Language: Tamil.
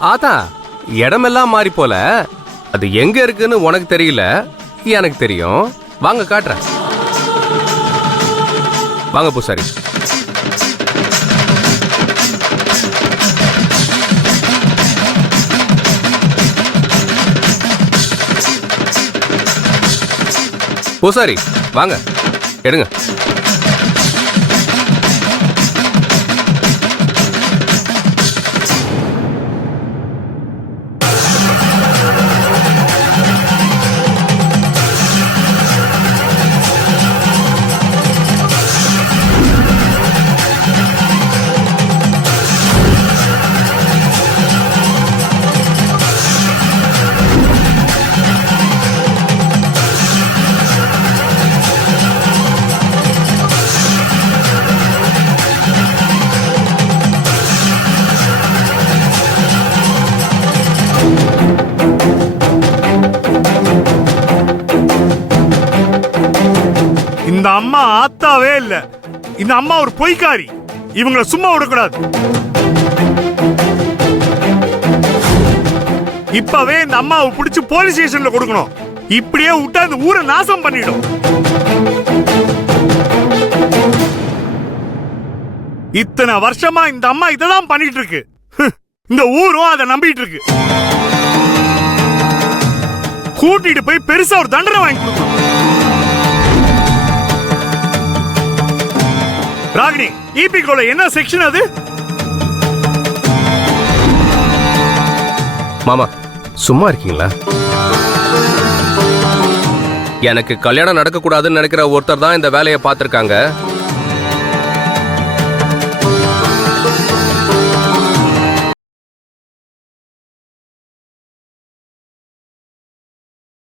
ஆதா இடமெல்லாம் மாறி போல. அது எங்க இருக்குன்னு உனக்கு தெரியல, எனக்கு தெரியும். வாங்க காட்டுறேன். வாங்க பூசாரி. பூசாரி வாங்க எடுங்க. இந்த அம்மா ஆத்தாவே இல்ல. இந்த அம்மா ஒரு பொய்க்காரி. இவங்கள சும்மா விடக்கூடாது. இப்பவே இந்த அம்மாவை பிடிச்சு போலீஸ் ஸ்டேஷன்ல கொடுக்கணும். இப்படியே விட்டா இந்த ஊரை நாசம் பண்ணிடும். இத்தனை வருஷமா இந்த அம்மா இததான் பண்ணிட்டு இருக்கு. இந்த ஊரும் அதை நம்பிட்டு இருக்கு. கூட்டிட்டு போய் பெருசா ஒரு தண்டனை வாங்கி கொடுக்கணும். ராகினி, ஈபிகோல என்ன செக்ஷன் அது? மாமா சும்மா இருக்கீங்களா? எனக்கு கல்யாணம் நடக்க கூடாதுன்னு நினைக்கிற ஒருத்தர் தான் இந்த வேலையை பார்த்திருக்காங்க.